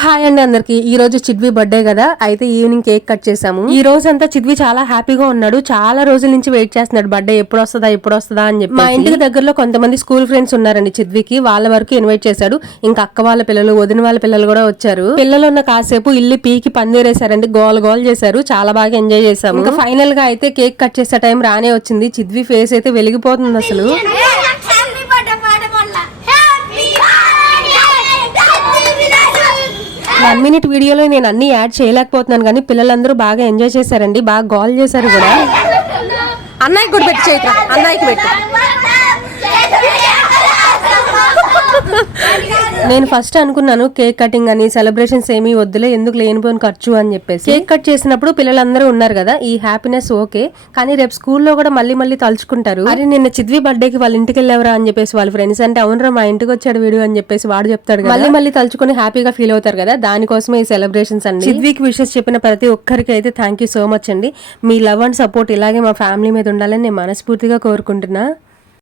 Hi అండి అందరికి. ఈ రోజు చిద్వి బర్త్డే కదా, అయితే ఈవినింగ్ కేక్ కట్ చేసాము. ఈ రోజు అంతా చిద్వి చాలా హ్యాపీగా ఉన్నాడు. చాలా రోజుల నుంచి వెయిట్ చేస్తున్నాడు బర్త్డే ఎప్పుడు వస్తుందా అని చెప్పి. మా ఇంటికి దగ్గరలో కొంతమంది స్కూల్ ఫ్రెండ్స్ ఉన్నారండి చిద్వికి, వాళ్ళ వరకు ఇన్వైట్ చేశాడు. ఇంకా అక్క వాళ్ళ పిల్లలు, వదిన వాళ్ళ పిల్లలు కూడా వచ్చారు. పిల్లలు ఉన్న కాసేపు ఇల్లు పీకి పందిరేసారండి, గోల్ గోల్ చేశారు. చాలా బాగా ఎంజాయ్ చేశాము. ఇంకా ఫైనల్ గా అయితే కేక్ కట్ చేసే టైం రానే వచ్చింది. చిద్వి ఫేస్ అయితే వెలిగిపోతుంది అసలు. 1 minute వీడియోలో నేను అన్ని యాడ్ చేయలేకపోతున్నాను, కానీ పిల్లలందరూ బాగా ఎంజాయ్ చేశారండి, బాగా గోల్ చేశారు కూడా. అన్నయ్యకి కూడా పెట్టి చైత్ర, అన్నయ్యకి పెట్టి. నేను ఫస్ట్ అనుకున్నాను కేక్ కటింగ్ అని, సెలబ్రేషన్స్ ఏమీ వద్దులే, ఎందుకు లేనిపోయిన ఖర్చు అని చెప్పేసి. కేక్ కట్ చేసినప్పుడు పిల్లలందరూ ఉన్నారు కదా, ఈ హ్యాపీనెస్ ఓకే, కానీ రేపు స్కూల్లో కూడా మళ్ళీ తలుచుకుంటారు. అరే నిన్న చిద్వి బర్త్డేకి వాళ్ళ ఇంటికి వెళ్ళేవరా అని చెప్పేసి వాళ్ళ ఫ్రెండ్స్ అంటే, అవునరా మా ఇంటికి వచ్చాడు వీడియో అని చెప్పేసి వాడు చెప్తాడు కదా, మళ్ళీ తలుచుకుని హ్యాపీగా ఫీల్ అవుతారు కదా, దానికోసమే ఈ సెలబ్రేషన్స్ అండి. చిద్వికి విషెస్ చెప్పిన ప్రతి ఒక్కరికి అయితే థ్యాంక్ యూ సో మచ్ అండి. మీ లవ్ అండ్ సపోర్ట్ ఇలాగే మా ఫ్యామిలీ మీద ఉండాలని నేను మనస్ఫూర్తిగా కోరుకుంటున్నా.